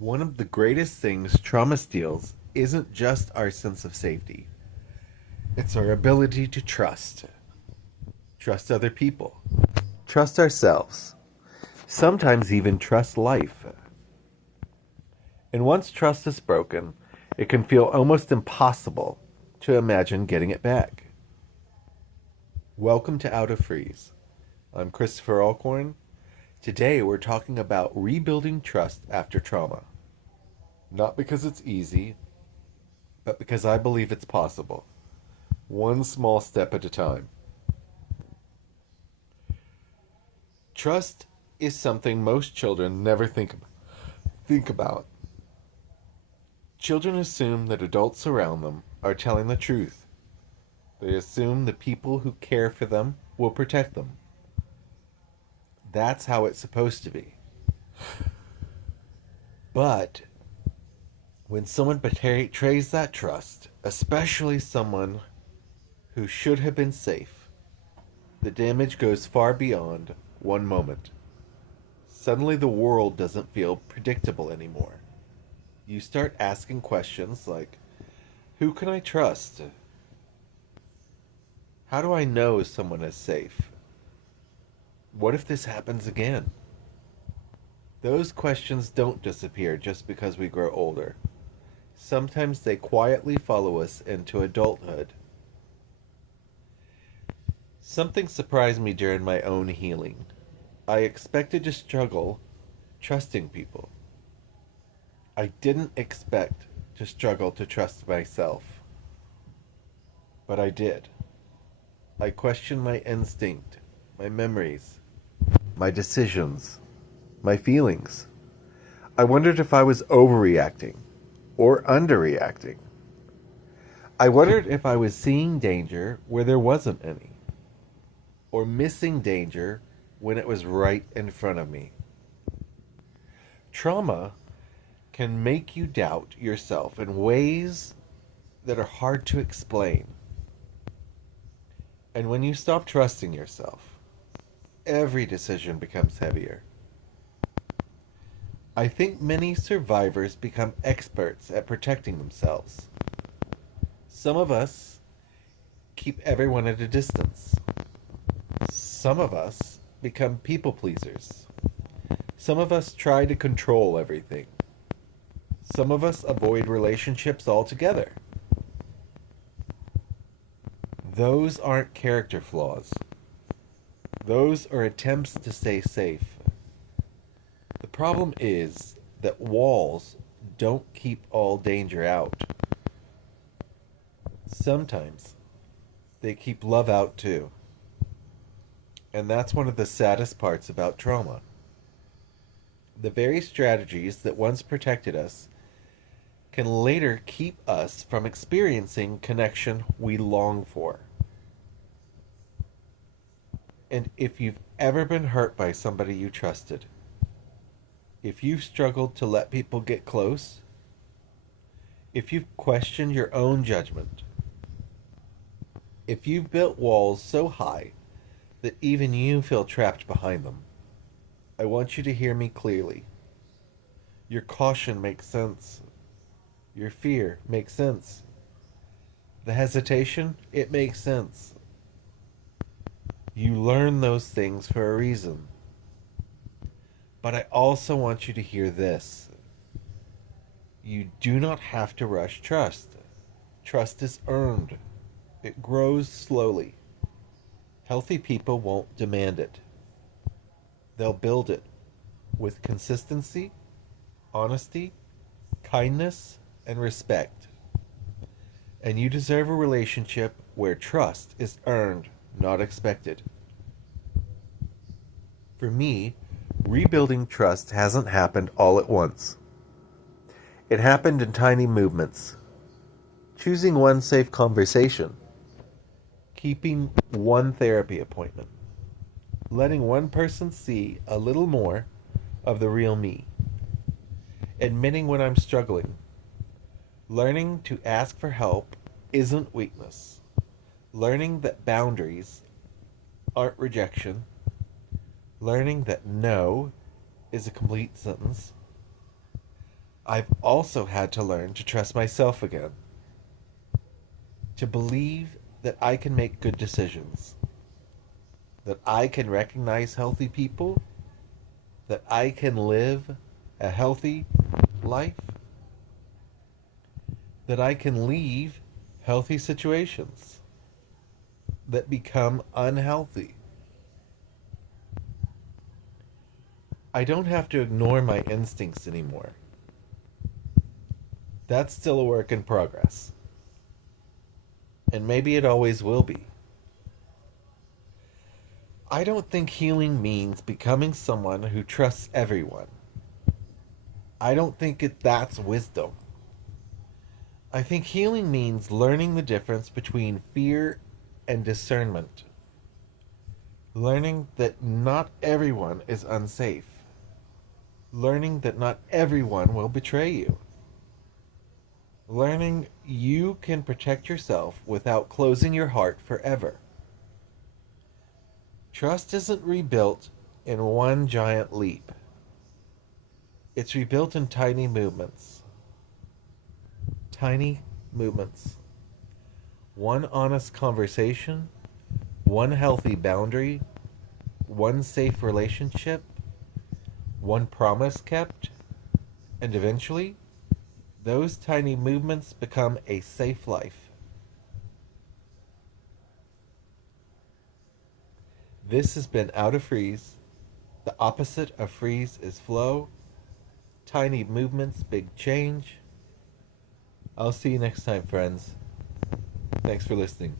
One of the greatest things trauma steals isn't just our sense of safety, it's our ability to trust. Trust other people, trust ourselves, sometimes even trust life. And once trust is broken, it can feel almost impossible to imagine getting it back. Welcome to Out of Freeze. I'm Christopher Allcorn. Today we're talking about rebuilding trust after trauma. Not because it's easy, but because I believe it's possible. One small step at a time. Trust is something most children never think about. Children assume that adults around them are telling the truth. They assume the people who care for them will protect them. That's how it's supposed to be. But when someone betrays that trust, especially someone who should have been safe, the damage goes far beyond one moment. Suddenly the world doesn't feel predictable anymore. You start asking questions like, who can I trust? How do I know someone is safe? What if this happens again? Those questions don't disappear just because we grow older. Sometimes they quietly follow us into adulthood. Something surprised me during my own healing. I expected to struggle trusting people. I didn't expect to struggle to trust myself. But I did. I questioned my instinct, my memories, my decisions, my feelings. I wondered if I was overreacting or underreacting. I wondered if I was seeing danger where there wasn't any, or missing danger when it was right in front of me. Trauma can make you doubt yourself in ways that are hard to explain. And when you stop trusting yourself, every decision becomes heavier. I think many survivors become experts at protecting themselves. Some of us keep everyone at a distance. Some of us become people pleasers. Some of us try to control everything. Some of us avoid relationships altogether. Those aren't character flaws. Those are attempts to stay safe. The problem is that walls don't keep all danger out. Sometimes they keep love out too. And that's one of the saddest parts about trauma. The very strategies that once protected us can later keep us from experiencing connection we long for. And if you've ever been hurt by somebody you trusted, if you've struggled to let people get close, if you've questioned your own judgment, if you've built walls so high that even you feel trapped behind them, I want you to hear me clearly. Your caution makes sense. Your fear makes sense. The hesitation, it makes sense. You learn those things for a reason. But I also want you to hear this. You do not have to rush trust. Trust is earned. It grows slowly. Healthy people won't demand it. They'll build it with consistency, honesty, kindness, and respect. And you deserve a relationship where trust is earned, not expected. For me, rebuilding trust hasn't happened all at once. It happened in tiny movements. Choosing one safe conversation. Keeping one therapy appointment. Letting one person see a little more of the real me. Admitting when I'm struggling. Learning to ask for help isn't weakness. Learning that boundaries aren't rejection. Learning that no is a complete sentence. I've also had to learn to trust myself again, to believe that I can make good decisions, that I can recognize healthy people, that I can live a healthy life, that I can leave healthy situations that become unhealthy. I don't have to ignore my instincts anymore. That's still a work in progress. And maybe it always will be. I don't think healing means becoming someone who trusts everyone. I don't think that's wisdom. I think healing means learning the difference between fear and discernment. Learning that not everyone is unsafe. Learning that not everyone will betray you. Learning you can protect yourself without closing your heart forever. Trust isn't rebuilt in one giant leap. It's rebuilt in tiny movements. Tiny movements. One honest conversation, one healthy boundary, one safe relationship, one promise kept, and eventually, those tiny movements become a safe life. This has been Out of Freeze. The opposite of freeze is flow. Tiny movements, big change. I'll see you next time, friends. Thanks for listening.